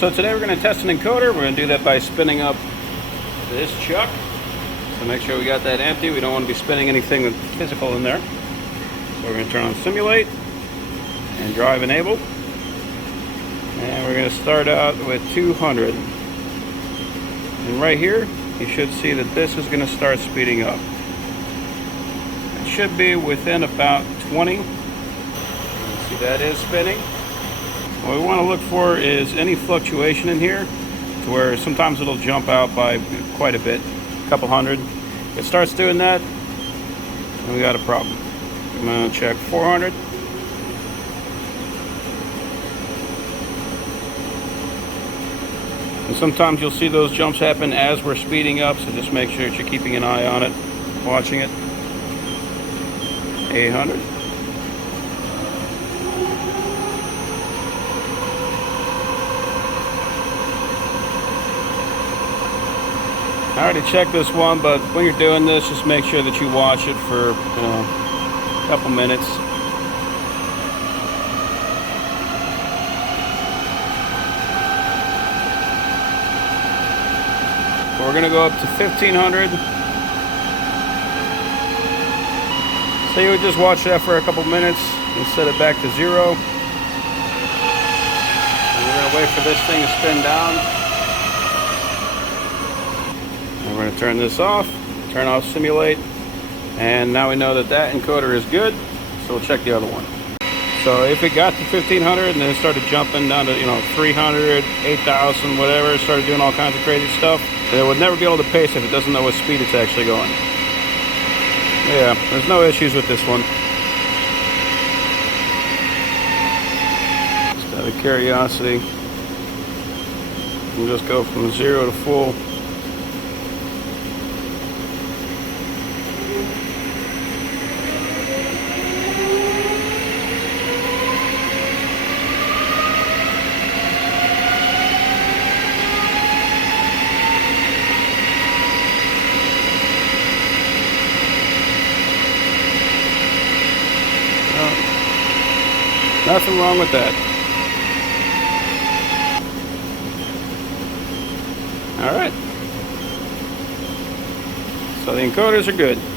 So today we're going to test an encoder. We're going to do that by spinning up this chuck. So make sure we got that empty. We don't want to be spinning anything with physical in there. So we're going to turn on simulate and drive enable. And we're going to start out with 200. And right here, you should see that this is going to start speeding up. It should be within about 20. See, that is spinning. What we want to look for is any fluctuation in here to where sometimes it'll jump out by quite a bit, a couple hundred. If it starts doing that, then we got a problem. I'm going to check 400. And sometimes you'll see those jumps happen as we're speeding up, so just make sure that you're keeping an eye on it, watching it. 800. I already checked this one, but when you're doing this, just make sure that you watch it for a couple minutes. We're going to go up to 1500. So you would just watch that for a couple minutes and set it back to 0. And we're going to wait for this thing to spin down. And we're going to turn this off, turn off simulate, and now we know that that encoder is good, so we'll check the other one. So if it got to 1500 and then it started jumping down to 300, 8000, whatever, started doing all kinds of crazy stuff, then it would never be able to pace if it doesn't know what speed it's actually going. Yeah, there's no issues with this one. Just out of curiosity, we'll just go from 0 to full. Nothing wrong with that. All right. So the encoders are good.